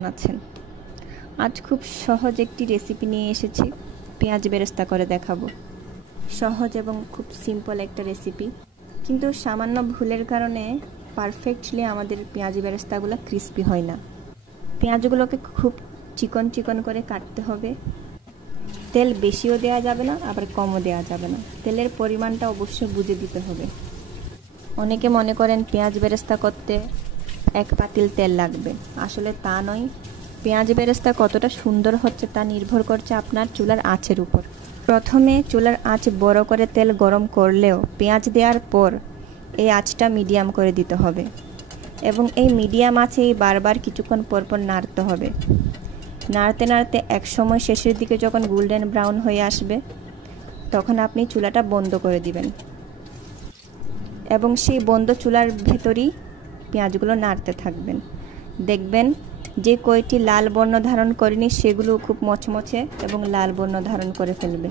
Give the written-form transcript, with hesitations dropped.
আছেন। আজ খুব সহজ একটি রেসিপি নিয়ে এসেছি, পেঁয়াজ বেরেস্তা করে দেখাবো। সহজ এবং খুব সিম্পল একটা রেসিপি, কিন্তু সামান্য ভুলের কারণে পারফেক্টলি আমাদের পেঁয়াজ বেরেস্তাগুলো ক্রিস্পি হয় না। পেঁয়াজগুলোকে খুব চিকন চিকন করে কাটতে হবে। তেল বেশিও দেওয়া যাবে না, আবার কমও দেওয়া যাবে না। তেলের পরিমাণটা অবশ্যই বুঝে দিতে হবে। অনেকে মনে করেন পেঁয়াজ বেরেস্তা করতে এক পাতিল তেল লাগবে, আসলে তা নয়। পেঁয়াজ বেরেস্তা কতটা সুন্দর হচ্ছে তা নির্ভর করছে আপনার চুলার আঁচের উপর। প্রথমে চুলার আঁচ বড় করে তেল গরম করলেও পেঁয়াজ দেওয়ার পর এই আঁচটা মিডিয়াম করে দিতে হবে, এবং এই মিডিয়াম আঁচেই বারবার কিছুক্ষণ পরপর নাড়তে হবে। নাড়তে নাড়তে এক সময় শেষের দিকে যখন গোল্ডেন ব্রাউন হয়ে আসবে, তখন আপনি চুলাটা বন্ধ করে দিবেন, এবং সেই বন্ধ চুলার ভেতরই পেঁয়াজগুলো নাড়তে থাকবেন। দেখবেন যে কয়টি লাল বর্ণ ধারণ করেনি সেগুলো খুব মচমচে এবং লাল বর্ণ ধারণ করে ফেলবে।